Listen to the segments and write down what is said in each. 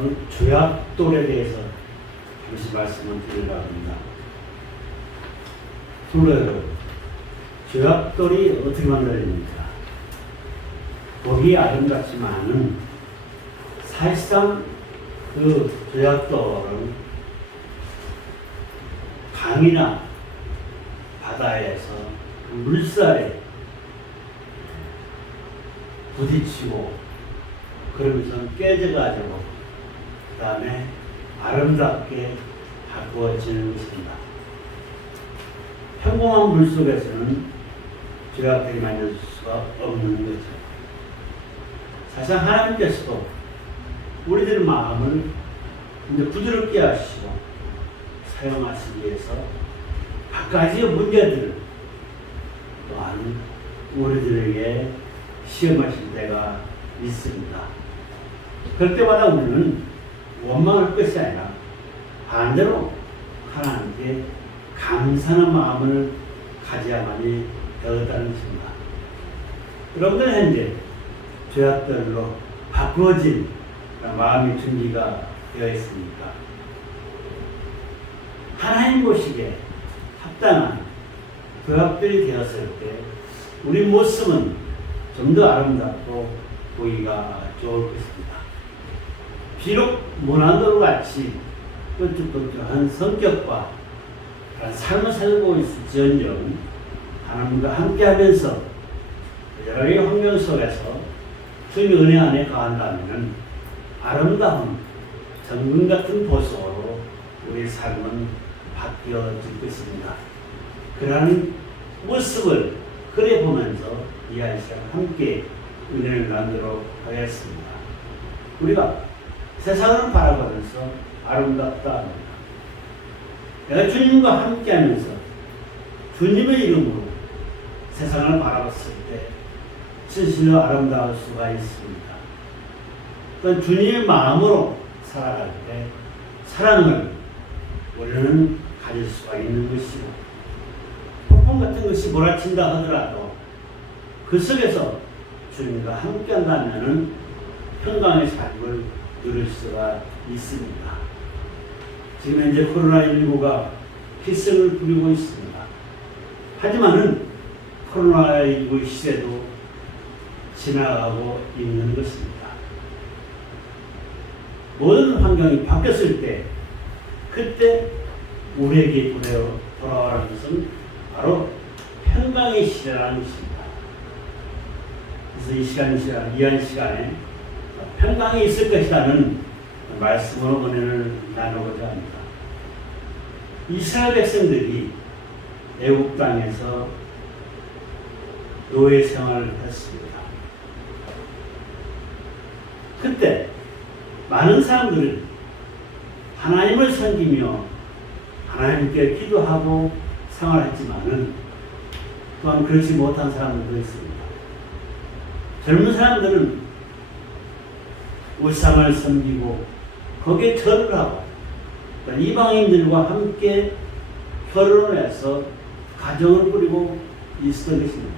오늘 조약돌에 대해서 잠시 말씀을 드리려고 합니다. 성도 여러분, 조약돌이 어떻게 만들어집니까? 보기 아름답지만은 사실상 그 조약돌은 강이나 바다에서 물살에 부딪히고 그러면서 깨져가지고 그 다음에 아름답게 바꾸어지는 것입니다. 평범한 물 속에서는 조약돌이 만들 수가 없는 거죠. 사실 하나님께서도 우리들 마음을 이제 부드럽게 하시고 사용하시기 위해서 각가지의 문제들을 또한 우리들에게 시험하실 때가 있습니다. 그럴 때마다 우리는 원망할 것이 아니라 반대로 하나님께 감사하는 마음을 가져야만이 되었다는 것입니다. 여러분들 현재 조약돌로 바꾸어진 마음의 준비가 되어 있습니까? 하나님 보시기에 합당한 조약돌이 되었을 때 우리 모습은 좀 더 아름답고 보기가 좋을 것입니다. 비록 모난돌 같이 뾰족뾰족한 성격과 삶을 살고 있을지언정 하나님과 함께하면서 여러 개의 환경 속에서 주님의 은혜 안에 거한다면 아름다운 정금 같은 보석으로 우리 삶은 바뀌어질 것입니다. 그러한 모습을 그려보면서 이 한 시간 함께 은혜를 나누도록 하겠습니다. 우리가 세상을 바라보면서 아름답다 합니다. 내가 주님과 함께하면서 주님의 이름으로 세상을 바라봤을 때 진실로 아름다울 수가 있습니다. 또한 주님의 마음으로 살아갈 때 사랑을 우리는 가질 수가 있는 것이고 폭풍 같은 것이 몰아친다 하더라도 그 속에서 주님과 함께한다면 평강의 삶을 누릴 수가 있습니다. 지금 현재 코로나19가 필승을 부리고 있습니다. 하지만은 코로나19 시대도 지나가고 있는 것입니다. 모든 환경이 바뀌었을 때 그때 우리에게 돌아오라는 것은 바로 평강의 시대라는 것입니다. 그래서 이 한 시간에 평강이 있을 것이라는 말씀으로 은혜를 나누고자 합니다. 이스라엘 백성들이 애국 땅에서 노예 생활을 했습니다. 그때 많은 사람들은 하나님을 섬기며 하나님께 기도하고 생활했지만은 또한 그렇지 못한 사람들도 있습니다. 젊은 사람들은 우상을 섬기고 거기에 절을 하고 이방인들과 함께 결혼을 해서 가정을 꾸리고 있었던 것입니다.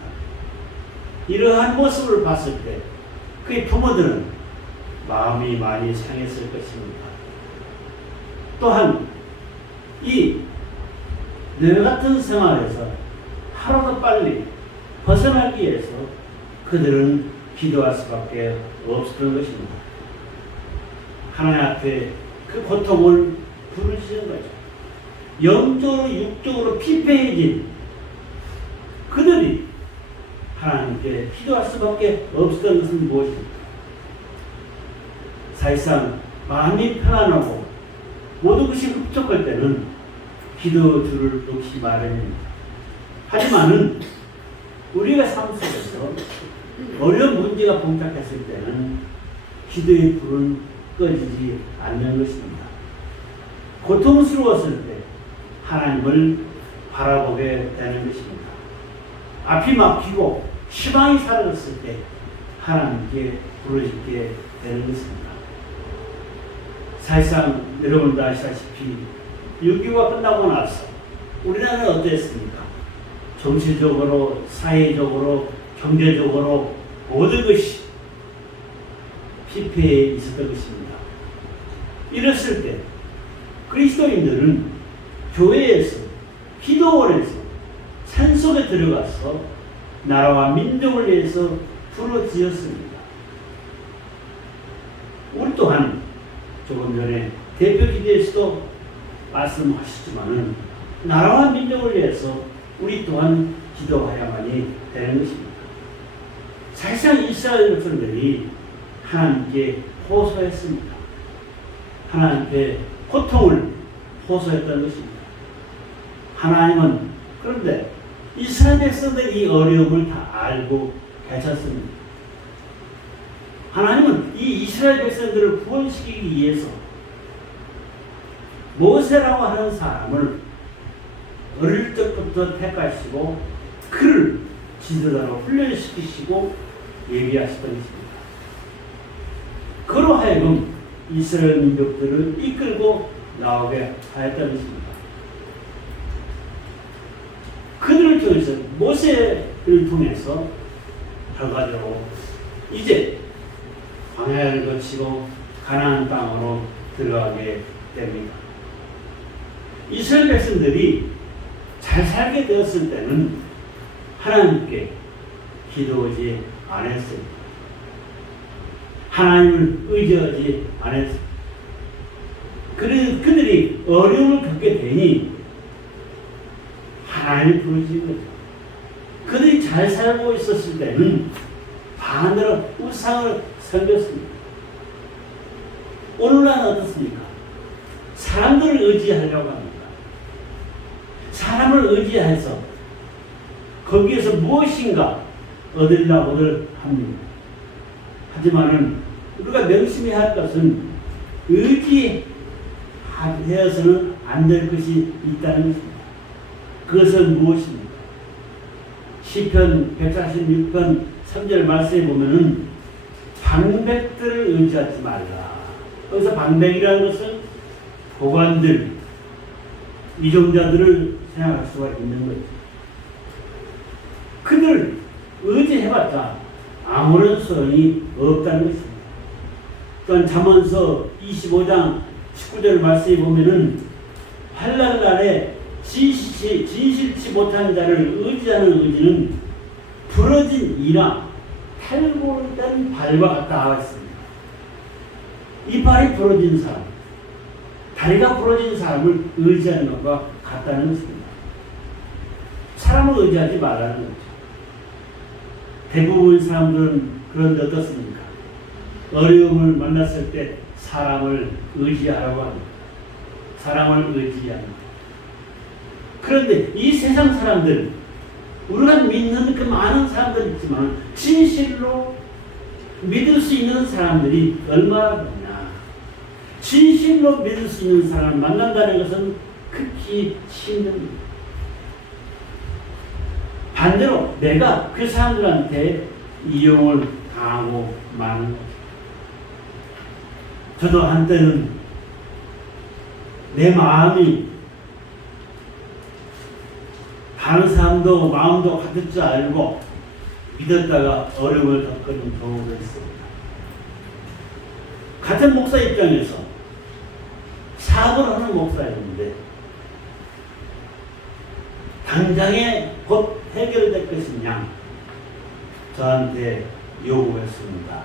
이러한 모습을 봤을 때 그의 부모들은 마음이 많이 상했을 것입니다. 또한 이 뇌 같은 생활에서 하루도 빨리 벗어나기 위해서 그들은 기도할 수밖에 없었던 것입니다. 하나님 앞에 그 고통을 부르시는 거죠. 영적으로 육적으로 피폐해진 그들이 하나님께 기도할 수밖에 없었던 것은 무엇입니까? 사실상 마음이 편안하고 모든 것이 흡족할 때는 기도줄을 놓기 마련입니다. 하지만은 우리가 삶 속에서 어려운 문제가 봉착했을 때는 기도의 불은 꺼지지 않는 것입니다. 고통스러웠을 때 하나님을 바라보게 되는 것입니다. 앞이 막히고 희망이 사라졌을 때 하나님께 부르짖게 되는 것입니다. 사실상 여러분도 아시다시피 6.25가 끝나고 나서 우리나라는 어땠습니까? 정치적으로, 사회적으로, 경제적으로 모든 것이 피폐해 있었던 것입니다. 이랬을 때 그리스도인들은 교회에서, 기도원에서, 산속에 들어가서 나라와 민족을 위해서 부르짖었습니다. 우리 또한 조금 전에 대표 기도에서도 말씀하셨지만은 나라와 민족을 위해서 우리 또한 기도하야만이 되는 것입니다. 사실상 이스라엘 백성들이 하나님께 호소했습니다. 하나님께 고통을 호소했던 것입니다. 하나님은 그런데 이스라엘 백성들이 이 어려움을 다 알고 계셨습니다. 하나님은 이 이스라엘 백성들을 구원시키기 위해서 모세라고 하는 사람을 어릴 적부터 택하시고 그를 지도자로 훈련시키시고 예비하시던 것입니다. 그로 하여금 이스라엘 민족들을 이끌고 나오게 하였던 것입니다. 그들을 통해서 모세를 통해서 결과적으로 이제 광야를 거치고 가나안 땅으로 들어가게 됩니다. 이스라엘 백성들이 잘 살게 되었을 때는 하나님께 기도하지 않았습니다. 하나님을 의지하지 않았습니다. 그들이 어려움을 겪게 되니 하나님을 부르신 거죠. 그들이 잘 살고 있었을 때는 반대로 우상을 섬겼습니다. 오늘날은 어떻습니까? 사람들을 의지하려고 합니다. 사람을 의지해서 거기에서 무엇인가 얻으려고들 합니다. 하지만은 우리가 명심해야 할 것은 의지하여서는 안 될 것이 있다는 것입니다. 그것은 무엇입니까? 시편 146편 3절 말씀에 보면은 방백들을 의지하지 말라. 거기서 방백이라는 것은 보관들, 이종자들을 생각할 수가 있는 거죠. 그들 의지해봤자 아무런 소용이 없다는 것입니다. 또한 잠언서 25장 19절 말씀에 보면은 환난날에 진실치 못한 자를 의지하는 의지는 부러진 이나 탈골된 발과 같다 하였습니다. 이빨이 부러진 사람, 다리가 부러진 사람을 의지하는 것과 같다는 것입니다. 사람을 의지하지 말라는 거죠. 대부분 사람들은 그런데 어떻습니까? 어려움을 만났을 때 사람을 의지하라고 합니다. 사람을 의지합니다. 그런데 이 세상 사람들, 우리가 믿는 그 많은 사람들이 있지만 진실로 믿을 수 있는 사람들이 얼마나 많냐. 진실로 믿을 수 있는 사람을 만난다는 것은 극히 힘듭니다. 반대로 내가 그 사람들한테 이용을 당하고 마는 거죠. 저도 한때는 내 마음이 다른 사람도 마음도 같을 줄 알고 믿었다가 어려움을 겪는 경우도 있습니다. 같은 목사 입장에서 사업을 하는 목사였는데 당장에 곧 해결될 것이냐 저한테 요구했습니다.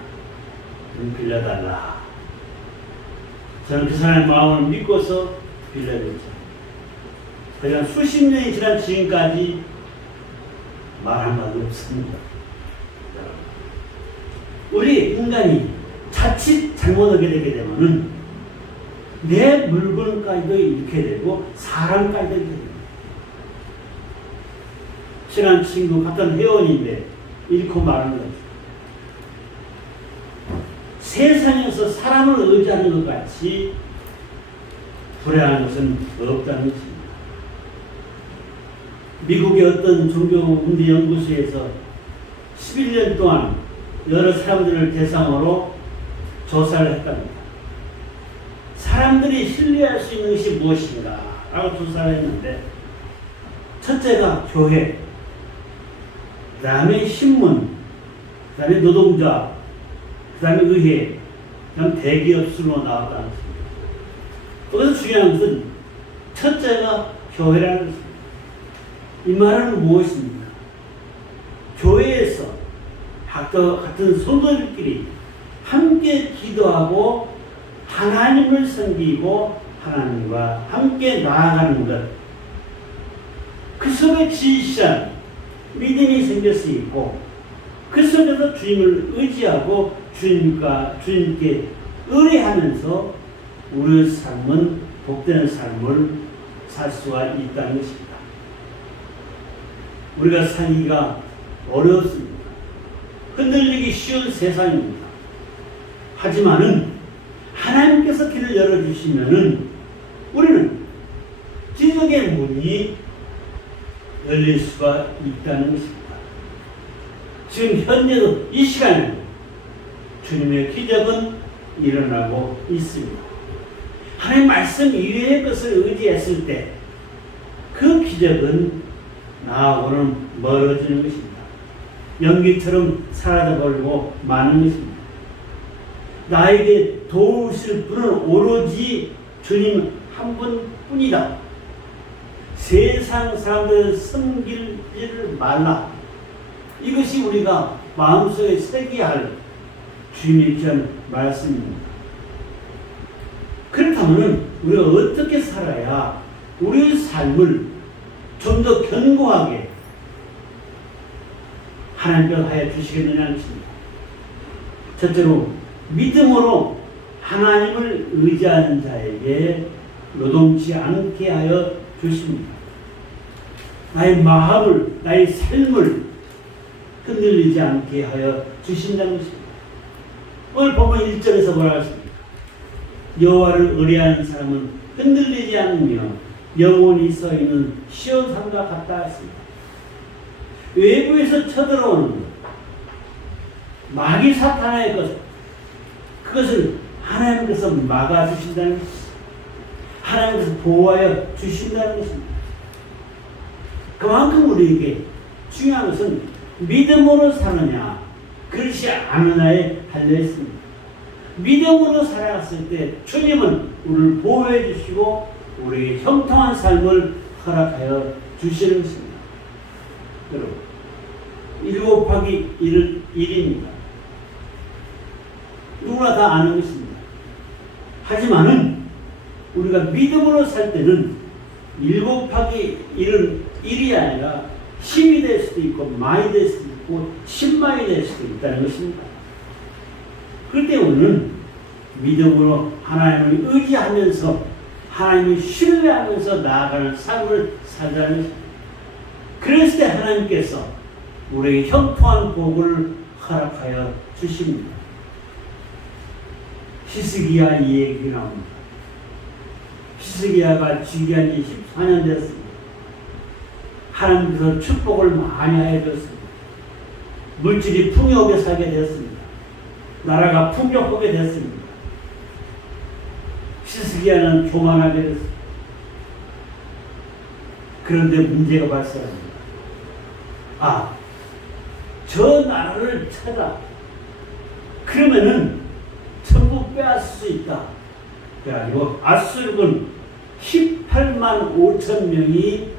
좀 빌려달라. 저는 그 사람의 마음을 믿고서 빌려줬죠. 그냥 수십 년이 지난 지금까지 말한 바도 없습니다. 우리 인간이 자칫 잘못하게 되게 되면은 내 물건까지도 잃게 되고 사람까지도 잃게 됩니다. 친한 친구 같은 회원인데 잃고 마는 거죠. 세상에서 사람을 의지하는 것 같이 불행한 것은 없다는 것입니다. 미국의 어떤 종교문제 연구소에서 11년 동안 여러 사람들을 대상으로 조사를 했답니다. 사람들이 신뢰할 수 있는 것이 무엇인가 라고 조사를 했는데 첫째가 교회, 그 다음에 신문, 그 다음에 노동자, 그 다음에 의회, 그 다음 대기업 순으로 나왔다는 것입니다. 거기서 중요한 것은 첫째가 교회라는 것입니다. 이 말은 무엇입니까? 교회에서 같은 성도들끼리 함께 기도하고 하나님을 섬기고 하나님과 함께 나아가는 것, 그 속에 진실한 믿음이 생길 수 있고 그 속에서 주님을 의지하고 주님께 의뢰하면서 우리의 삶은 복되는 삶을 살 수가 있다는 것입니다. 우리가 살기가 어렵습니다. 흔들리기 쉬운 세상입니다. 하지만은 하나님께서 길을 열어주시면은 우리는 기적의 문이 열릴 수가 있다는 것입니다. 지금 현재도 이 시간에 주님의 기적은 일어나고 있습니다. 하나님 말씀 이외의 것을 의지했을 때 그 기적은 나하고는 멀어지는 것입니다. 연기처럼 사라져버리고 마는 것입니다. 나에게 도우실 분은 오로지 주님 한 분뿐이다. 세상 사람들을 섬기지를 말라. 이것이 우리가 마음속에 새겨야 할 주님의 귀한 말씀입니다. 그렇다면 우리가 어떻게 살아야 우리의 삶을 좀 더 견고하게 하나님께서 하여 주시겠느냐는 것입니다. 첫째로 믿음으로 하나님을 의지하는 자에게 요동치 않게 하여 주십니다. 나의 마음을, 나의 삶을 흔들리지 않게 하여 주신다는 것입니다. 오늘 보면 1절에서 뭐라고 하십니까? 여호와를 의뢰하는 사람은 흔들리지 않으며 영원히 서 있는 시온 산과 같다 했습니다. 외부에서 쳐들어오는 것, 마귀 사탄의 것, 그것을 하나님께서 막아주신다는 것입니다. 하나님께서 보호하여 주신다는 것입니다. 그만큼 우리에게 중요한 것은 믿음으로 사느냐, 그렇지 않느냐에 달려있습니다. 믿음으로 살아갔을 때 주님은 우리를 보호해 주시고 우리에게 형통한 삶을 허락하여 주시는 것입니다. 여러분, 1 곱하기 1입니다. 누구나 다 아는 것입니다. 하지만은 우리가 믿음으로 살 때는 1 곱하기 1은 1이 아니라 10이 될 수도 있고 만이 될 수도 있고 10만이 될 수도 있다는 것입니다. 그럴 때 우리는 믿음으로 하나님을 의지하면서 하나님을 신뢰하면서 나아가는 삶을 살자는 것입니다. 그랬을 때 하나님께서 우리에게 형통한 복을 허락하여 주십니다. 히스기야 이 얘기 나옵니다. 히스기야가 즉위한 지 14년 됐습니다. 하나님께서 축복을 많이 해줬습니다. 물질이 풍요하게 살게 됐습니다. 나라가 풍족하게 됐습니다. 히스기야는 교만하게 됐습니다. 그런데 문제가 발생합니다. 저 나라를 쳐라. 그러면은 전부 빼앗을 수 있다. 그래가지고 아수르군 18만 5천 명이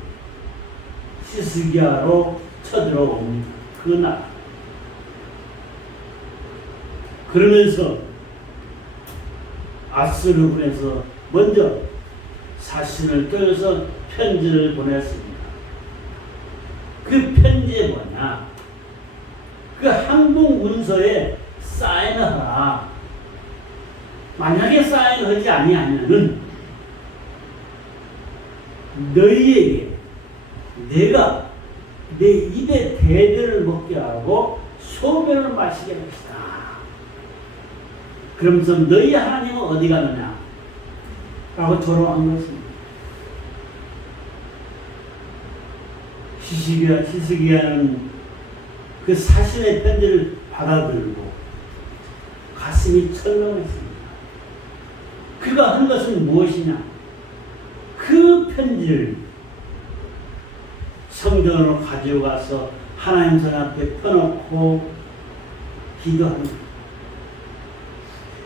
히스기야로 쳐들어옵니다. 그 나라. 그러면서 아수르군에서 먼저 사신을 떠나서 편지를 보냈습니다. 그 편지에 뭐냐? 그 항복 문서에 사인하라. 만약에 사인하지 아니하면은 너희에게 내가 내 입에 대변을 먹게 하고 소변을 마시게 할 것이다. 그러면서 너희 하나님은 어디 가느냐? 라고 조롱한 것입니다. 히스기야는 그 사신의 편지를 받아들고 가슴이 철렁했습니다. 그가 한 것은 무엇이냐? 그 편지를 성전으로 가져가서 하나님 전 앞에 펴놓고 기도합니다.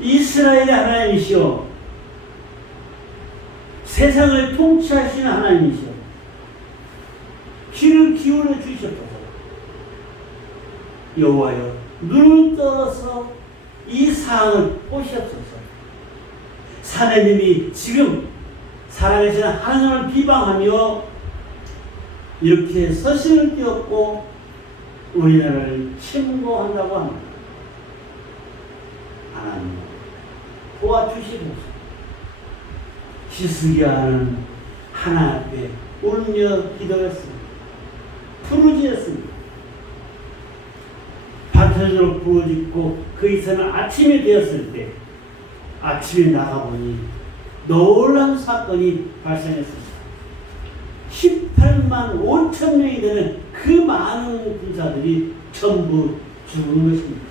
이스라엘의 하나님이시여, 세상을 통치하시는 하나님이시오. 귀를 기울여 주셨소서. 여호와여, 눈을 떠서 이 사항을 보시옵소서. 사내님이 지금 살아계신 하나님을 비방하며 이렇게 서신을 띄웠고 우리나라를 침공한다고 합니다. 하나님 도와주시옵소서. 히스기야는 하나님 앞에 울며 기도했습니다. 부르짖었습니다. 밤새도록 부르짖고 그 이사는 아침이 되었을 때 아침에 나가보니 놀라운 사건이 발생했습니다. 18만 5천 명이 되는 그 많은 군사들이 전부 죽은 것입니다.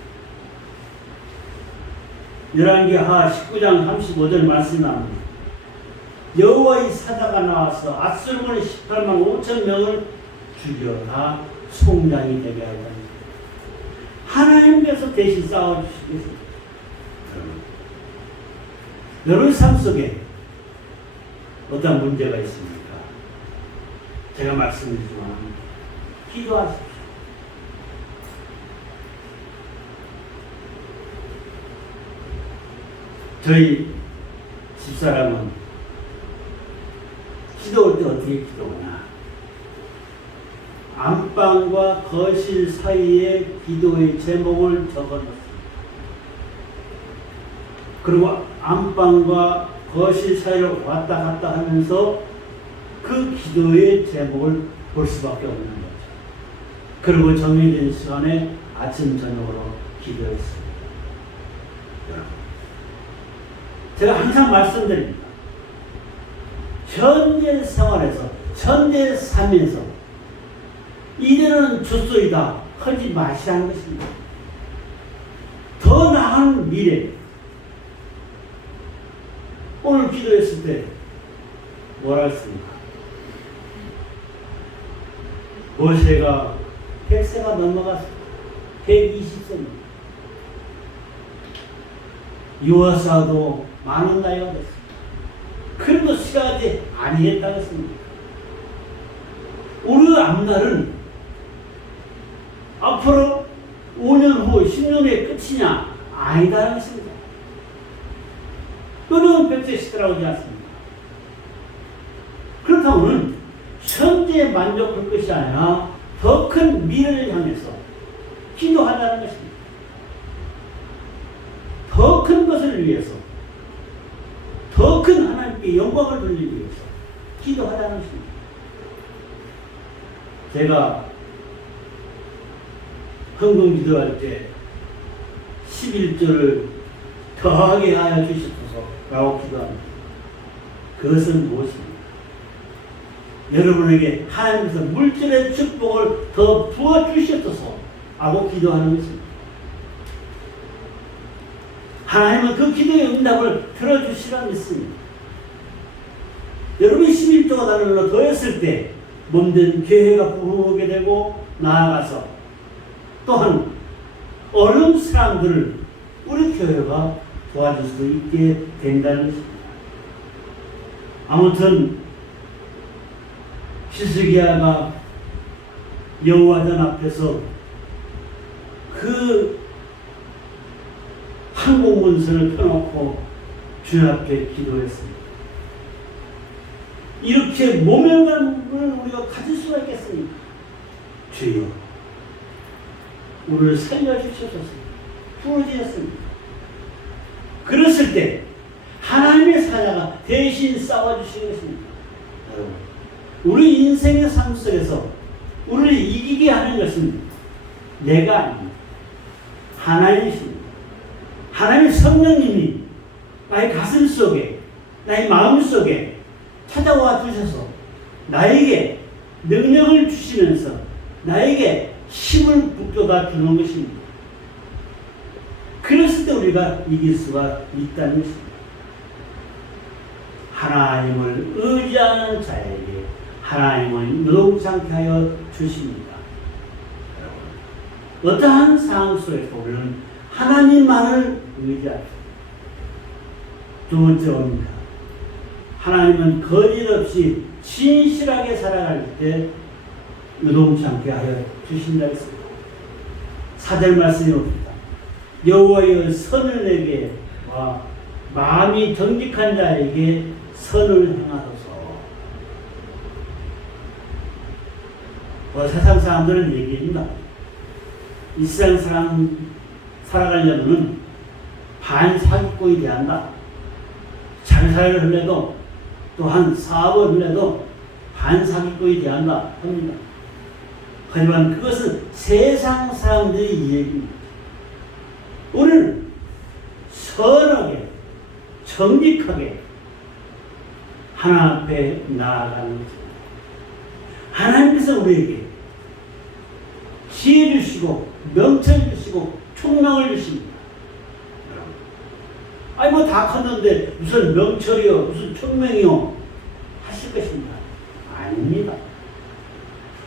열왕기하 19장 35절 말씀이 나옵니다. 여호와의 사자가 나와서 앗술문의 18만 5천 명을 죽여 다 송장이 되게 하였다. 하나님께서 대신 싸워주시겠습니다. 여러분 삶 속에 어떤 문제가 있습니까? 제가 말씀드리지만 기도하십시오. 저희 집사람은 기도할 때 어떻게 기도하나? 안방과 거실 사이에 기도의 제목을 적어놨습니다. 그리고 안방과 거실 사이를 왔다 갔다 하면서 그 기도의 제목을 볼 수밖에 없는 거죠. 그리고 정해진 시간에 아침 저녁으로 기도했습니다. 제가 항상 말씀드립니다. 현재 생활에서, 현재 삶에서 이대로는 좋소이다 하지 마시라는 것입니다. 더 나은 미래. 오늘 기도했을 때 뭐라 했습니까? 모세가 100세가 넘어갔습니다. 120세입니다. 요아사도 많은 나이가 됐습니다. 그래도 시간이 아니겠다고 했습니다. 우리 앞날은 앞으로 5년 후, 10년 후의 끝이냐? 아니다라는 것입니다. 또는 100세 시대라고 하지 않습니다. 그렇다면 현재에 만족할 것이 아니라 더 큰 미래를 향해서 기도하자는 것입니다. 더 큰 것을 위해서, 더 큰 하나님께 영광을 돌리기 위해서 기도하자는 것입니다. 제가 헌금 기도할 때 11조를 더하게 하여 주시옵소서 라고 기도합니다. 그것은 무엇입니까? 여러분에게 하나님께서 물질의 축복을 더 부어주시옵소서 하고 기도하는 것입니다. 하나님은 그 기도의 응답을 들어주시라 믿습니다. 여러분이 11조가 단원으로 더했을 때 몸된 교회가 부흥하게 되고 나아가서 또한 어려운 사람들을 우리 교회가 도와줄 수 있게 된다는 것입니다. 아무튼 히스기야가 여호와전 앞에서 그 항공문서를 펴놓고 주님 앞에 기도했습니다. 이렇게 모멸감을 우리가 가질 수가 있겠습니까? 주여, 우리를 살려주셔서 부르짖었습니다. 그랬을 때 하나님의 사자가 대신 싸워주시는 것입니다. 여러분, 우리 인생의 삶 속에서 우리를 이기게 하는 것은 내가 아닙니다. 하나님이십니다. 하나님의 성령님이 나의 가슴 속에, 나의 마음 속에 찾아와 주셔서 나에게 능력을 주시면서 나에게 힘을 북돋아 주는 것입니다. 그랬을 때 우리가 이길 수가 있다는 것입니다. 하나님을 의지하는 자에게 하나님은 요동치 않게 하여 주십니다. 어떠한 상황 속에서 우리는 하나님만을 의지합시다. 두 번째 옵니다. 하나님은 거짓 없이 진실하게 살아갈 때 요동치 않게 하여 주신다 했습니다. 4절 말씀이 옵니다. 여호와여 선을 내게 와 마음이 정직한 자에게 선을 행하소서. 세상 사람들은 얘기합니다. 이 세상 사람 살아가려면 반사기꾼이 돼야 한다. 장사를 할래도 또한 사업을 할래도 반사기꾼이 돼야 한다 합니다. 하지만 그것은 세상 사람들의 이야기입니다. 오늘 선하게 정직하게 하나님 앞에 나아가는 것입니다. 하나님께서 우리에게 지혜 주시고 명철 주시고 총명을 주십니다. 아니 뭐 다 컸는데 무슨 명철이요 무슨 총명이요 하실 것입니다. 아닙니다.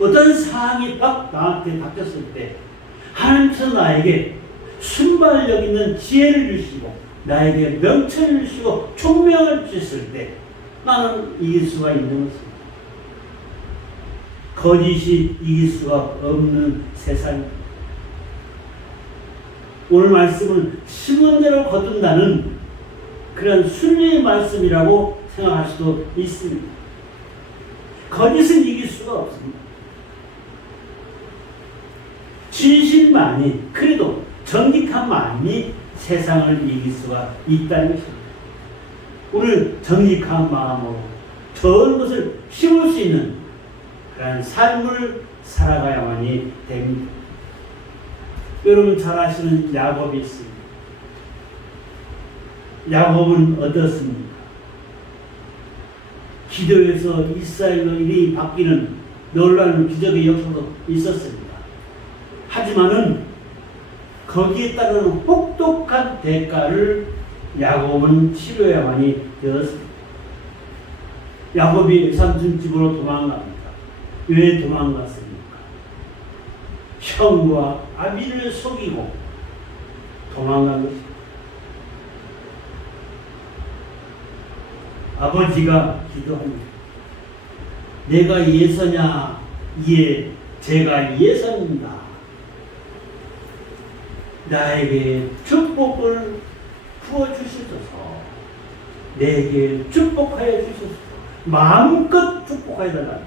어떤 사항이 딱 나한테 닥쳤을 때 하나님께서 나에게 순발력 있는 지혜를 주시고 나에게 명철을 주시고 총명을 주셨을 때 나는 이길 수가 있는 것입니다. 거짓이 이길 수가 없는 세상입니다. 오늘 말씀은 시몬대로 거둔다는 그런 순리의 말씀이라고 생각할 수도 있습니다. 거짓은 이길 수가 없습니다. 진실만이 그래도 정직한만이 세상을 이길 수가 있다는 것입니다. 오늘 정직한 마음으로 좋은 것을 키울 수 있는 그런 삶을 살아가야만이 됩니다. 여러분 잘 아시는 야곱이 있습니다. 야곱은 어떻습니까? 기도에서 이스라엘이 바뀌는 놀라운 기적의 역사도 있었습니다. 하지만은 거기에 따른 혹독한 대가를 야곱은 치러야만이 되었습니다. 야곱이 삼촌 집으로 도망갑니다. 왜 도망갔습니까? 형과 아비를 속이고 도망간 것입니다. 아버지가 기도합니다. 내가 예서냐? 예, 제가 예서입니다. 나에게 축복을 부어주시소서. 내게 축복하여 주소서. 마음껏 축복하여 달라.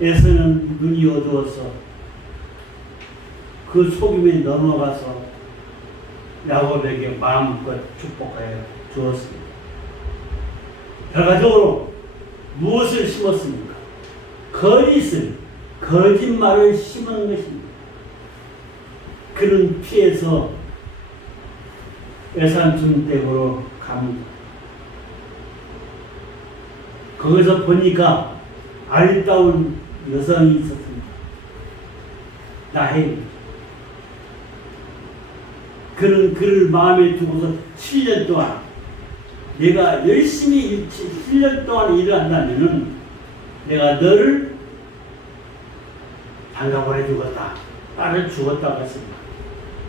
에서는 눈이 어두워서 그 속임에 넘어가서 야곱에게 마음껏 축복하여 주었습니다. 결과적으로 무엇을 심었습니까? 거짓말을 심은 것입니다. 그는 피해서 외삼촌 댁으로 갑니다. 거기서 보니까 아름다운 여성이 있었습니다. 라헬. 그는 그를 마음에 두고서 7년 동안 내가 열심히 7년 동안 일을 한다면은 내가 너를 반가워해 주겠다. 딸을 주겠다고 했습니다.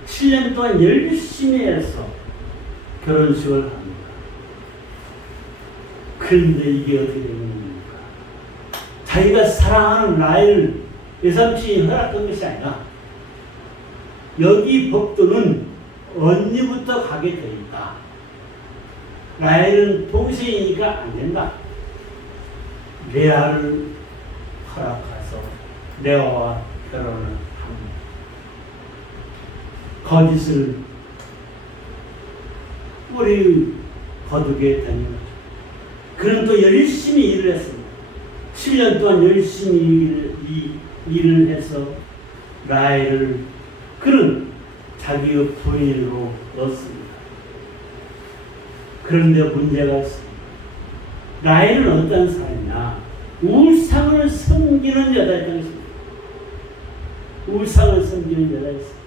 7년 동안 열심히 해서 결혼식을 합니다. 그런데 이게 어떻게 되는 겁니까? 자기가 사랑하는 라헬을 외삼촌이 허락한 것이 아니라 여기 법도는 언니부터 가게 되어 있다. 라헬은 동생이니까 안 된다. 레아를 허락해서 레아와 결혼을 합니다. 거짓을 뿌리 거두게 되는 거죠. 그는 또 열심히 일을 했습니다. 7년 동안 열심히 일을 해서 라헬을 그는 자기의 부인으로 얻습니다. 그런데 문제가 있습니다. 라헬은 어떤 사람이냐? 우상을 섬기는 여자였던 것입니다. 우상을 섬기는 여자였습니다.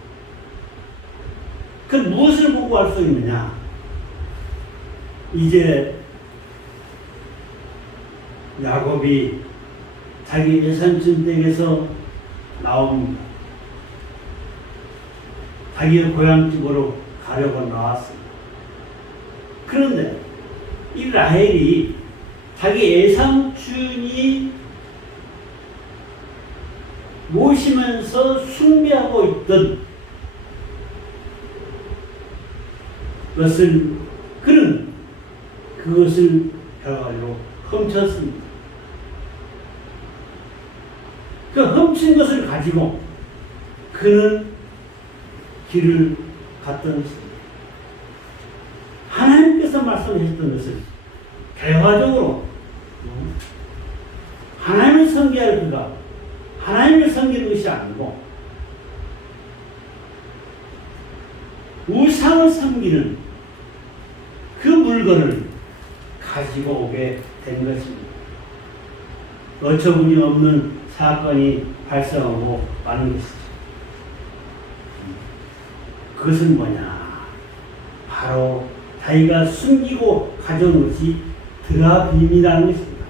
그 무엇을 보고 알 수 있느냐? 이제 야곱이 자기 외삼촌 댁에서 나옵니다. 자기의 고향집으로 가려고 나왔습니다. 그런데 이 라헬이 자기 애삼촌이 모시면서 숭배하고 있던 것을 그는 그것을 결과로 훔쳤습니다. 그 훔친 것을 가지고 그는 길을 갔던 것입니다. 하나님께서 말씀하셨던 것을 결과적으로 하나님을 섬겨야 할 그가 하나님을 섬기는 것이 아니고 우상을 섬기는 그 물건을 가지고 오게 된 것입니다. 어처구니 없는 사건이 발생하고 마는 것이죠. 그것은 뭐냐? 바로 자기가 숨기고 가져온 것이 드라빔이라는 것입니다.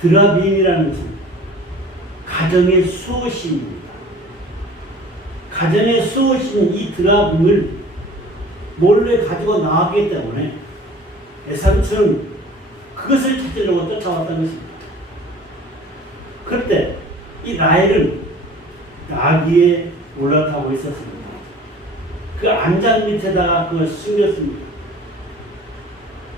드라빔이라는 것은 가정의 수호신입니다. 가정의 수호신 이 드라빔을 몰래 가지고 나왔기 때문에 에사우는 그것을 찾으려고 쫓아왔다는 것입니다. 그때 이 라헬은 나귀에 올라타고 있었습니다. 그 안장 밑에다가 그걸 숨겼습니다.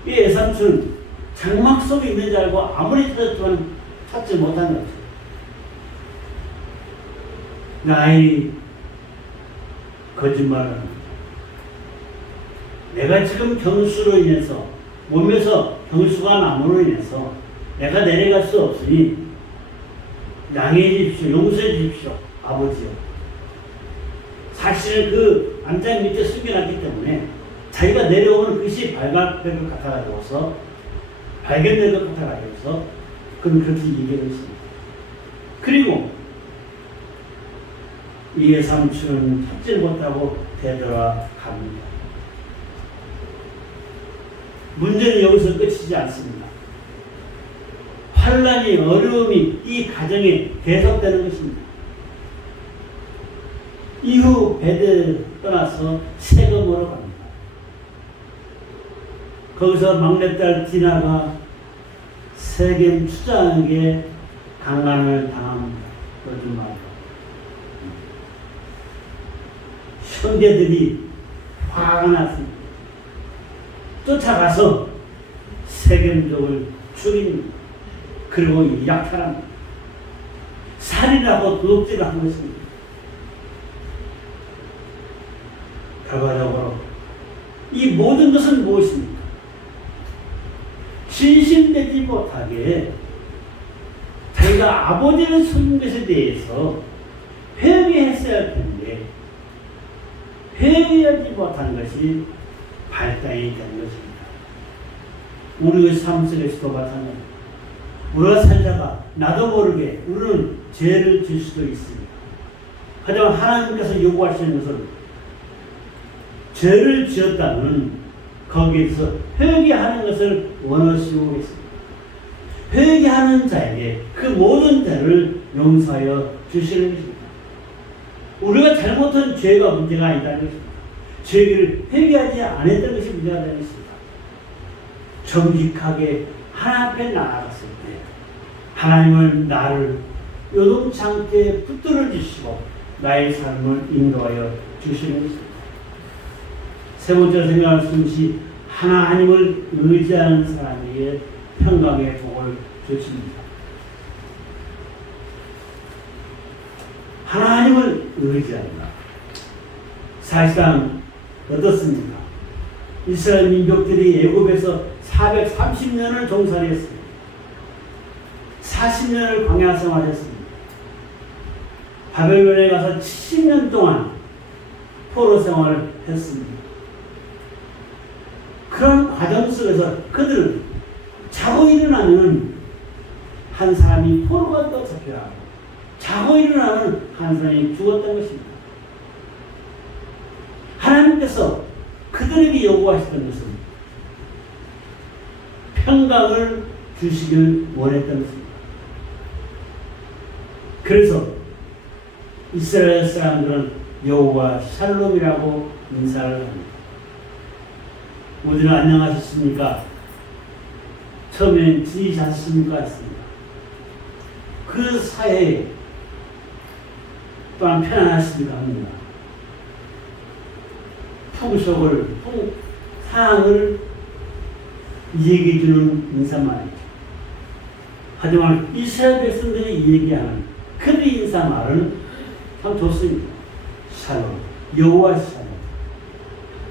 이 에사우는 장막 속에 있는 줄 알고 아무리 찾았지만 찾지 못한 거죠. 라헬이 거짓말을 합니다. 내가 지금 경수로 인해서 몸에서 경수가 남으로 인해서 내가 내려갈 수 없으니 양해해 주십시오. 용서해 주십시오. 아버지요. 사실은 그 안장 밑에 숨겨놨기 때문에 자기가 내려오는 것이 발각될 것 같아가지고서 발견될 것 같아가지고서 그는 그렇게 얘기했습니다. 그리고 이에 삼촌은 찾지 못하고 되돌아갑니다. 문제는 여기서 끝이지 않습니다. 환난이 어려움이 이 가정에 계속되는 것입니다. 이후 베델을 떠나서 세겜으로 갑니다. 거기서 막내딸 디나가 세겜 추장에게 강간을 당합니다. 거짓말. 형제들이 화가 났습니다. 쫓아가서 세겜족을 죽입니다. 그리고 약탈합니다. 살인하고 도둑질을 한 것입니다. 결과적으로 이 모든 것은 무엇입니까? 진실되지 못하게 자기가 아버지를 섬긴 것에 대해서 회개했어야 할 텐데 회개하지 못한 것이 발단이 된 것입니다. 우리의 삶 속에서도 마찬가지입니다. 우리가 살다가 나도 모르게 우리는 죄를 질 수도 있습니다. 하지만 하나님께서 요구하시는 것은 죄를 지었다면 거기에서 회개하는 것을 원하시고 계십니다. 회개하는 자에게 그 모든 죄를 용서하여 주시는 것입니다. 우리가 잘못한 죄가 문제가 아니다는 것입니다. 죄를 회개하지 않았던 것이 문제가 되는 것입니다. 정직하게 하나님 앞에 나아갔을 때 하나님은 나를 요동치 않게 붙들어 주시고 나의 삶을 인도하여 주시는 것입니다. 세 번째 생각할 것이 하나님을 의지하는 사람에게 평강의 복을 주십니다. 하나님을 의지한다. 사실상 어떻습니까? 이스라엘 민족들이 애굽에서 430년을 종살이했습니다. 40년을 광야 생활했습니다. 바벨론에 가서 70년 동안 포로 생활을 했습니다. 그런 과정 속에서 그들은 자고 일어나면 한 사람이 포로가 또 잡혀가고 자고 일어나면 한 사람이 죽었던 것입니다. 하나님께서 그들에게 요구하셨던 것은 평강을 주시길 원했던 것입니다. 그래서 이스라엘 사람들은 여호와 샬롬이라고 인사를 합니다. 모두는 안녕하셨습니까? 처음엔 지지지 않습니까? 했습니다. 그 사회에 또한 편안하십니까? 합니다. 풍속을, 상황을 얘기해주는 인사말이죠. 하지만 이스라엘 백성들이 얘기하는 그 인사말은 참 좋습니다. 샬롬, 여호와 샬롬.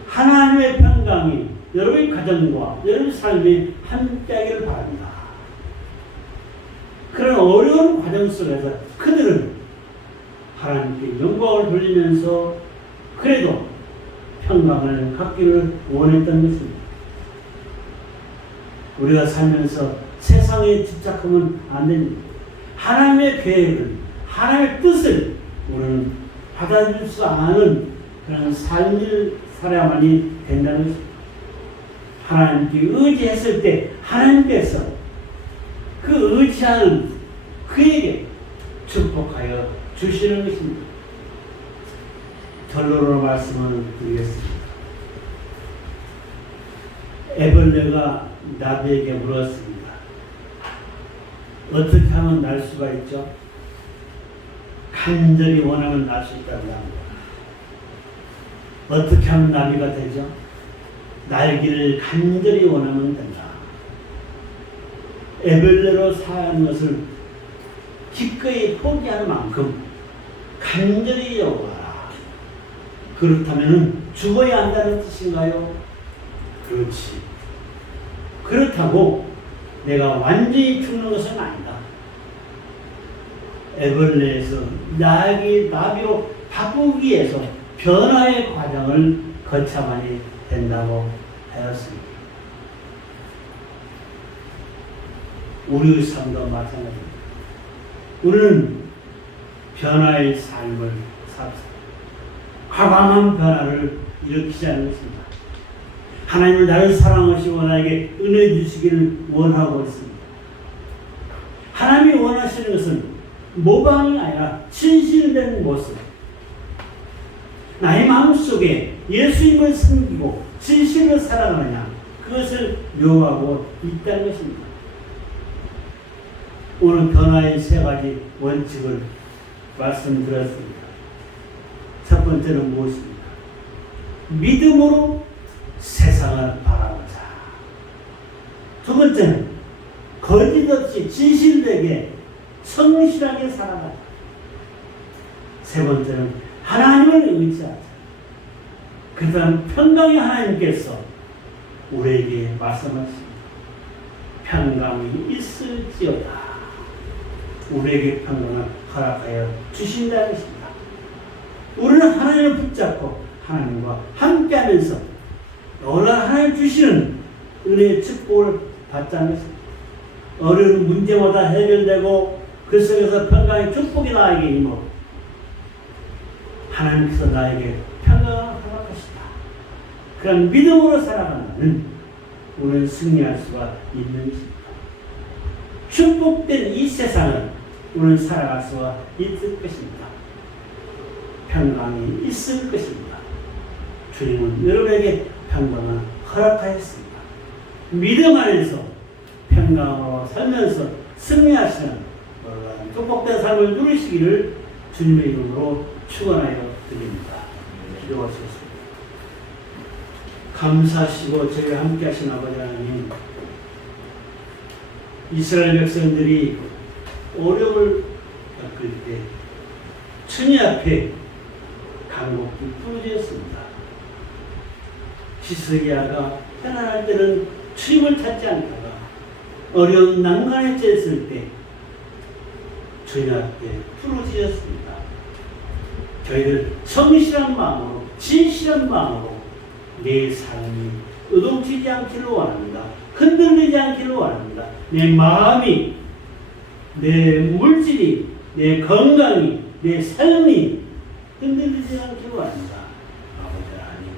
하나님의 평강이 여러분의 가정과 여러분의 삶에 함께하기를 바랍니다. 그런 어려운 과정 속에서 그들은 하나님께 영광을 돌리면서 그래도 평강을 갖기를 원했던 것입니다. 우리가 살면서 세상에 집착하면 안 됩니다. 하나님의 계획을, 하나님의 뜻을 우리는 받아들일 수 않은 그런 삶을 살아야만이 된다는 것입니다. 하나님께 의지했을 때 하나님께서 그 의지하는 그에게 축복하여 주시는 것입니다. 결론으로 말씀을 드리겠습니다. 애벌레가 나비에게 물었습니다. 어떻게 하면 날 수가 있죠? 간절히 원하면 날 수 있다고 합니다. 어떻게 하면 나비가 되죠? 날기를 간절히 원하면 된다. 애벌레로 사는 것을 기꺼이 포기하는 만큼 간절히 요구하라. 그렇다면 죽어야 한다는 뜻인가요? 그렇지. 그렇다고 내가 완전히 죽는 것은 아니다. 애벌레에서 나비로 바꾸기 위해서 변화의 과정을 거쳐야만이 된다고 하였습니다. 우리의 삶도 마찬가지입니다. 우리는 변화의 삶을 삽시다. 과감한 변화를 일으키자는 것입니다. 하나님은 나를 사랑하시고 나에게 은혜 주시기를 원하고 있습니다. 하나님이 원하시는 것은 모방이 아니라 진실된 모습. 나의 마음속에 예수님을 섬기고 진실로 살아가느냐, 그것을 요구하고 있다는 것입니다. 오늘 변화의 세 가지 원칙을 말씀드렸습니다. 첫 번째는 무엇입니까? 믿음으로 세상을 바라보자. 두 번째는 거짓 없이 진실되게 성실하게 살아가자. 세 번째는 하나님을 의지하자. 그 다음 평강의 하나님께서 우리에게 말씀하십니다. 평강이 있을지어다. 우리에게 평강을 허락하여 주신다는 것입니다. 우리는 하나님을 붙잡고 하나님과 함께하면서 놀라운 하나님 주시는 은혜의 축복을 받자는 것입니다. 어려운 문제마다 해결되고 그 속에서 평강의 축복이 나에게 임하고 하나님께서 나에게 평강을 허락하시다. 그런 믿음으로 살아가는 우리는 승리할 수가 있는 것입니다. 축복된 이 세상을 우리는 살아갈 수가 있을 것입니다. 평강이 있을 것입니다. 주님은 여러분에게 평강을 허락하였습니다. 믿음 안에서 평강으로 살면서 승리하시는 축복된 삶을 누리시기를 주님의 이름으로 축원하여 드립니다. 기도하시겠습니다. 감사하시고 저희와 함께 하신 아버지 하나님, 이스라엘 백성들이 어려움을 겪을 때 주님 앞에 간곡히 부르짖었습니다. 히스기야가 편안할 때는 주님을 찾지 않다가 어려운 난관에 처했을 때 주님 앞에 부르짖었습니다. 저희들 성실한 마음으로, 진실한 마음으로 내 삶이 의동치지 않기를 원합니다. 흔들리지 않기를 원합니다. 내 마음이, 내 물질이, 내 건강이, 내 삶이 흔들리지 않기를 원합니다. 아버지 하나님,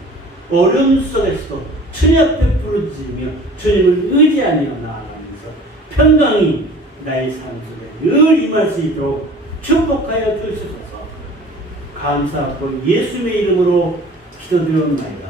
어려움 속에서도 주님 앞에 부르짖으며 주님을 의지하며 나아가면서 평강이 나의 삶 속에 늘 임할 수 있도록 축복하여 주시소서. 감사하고 예수님의 이름으로 기도드리옵나이다.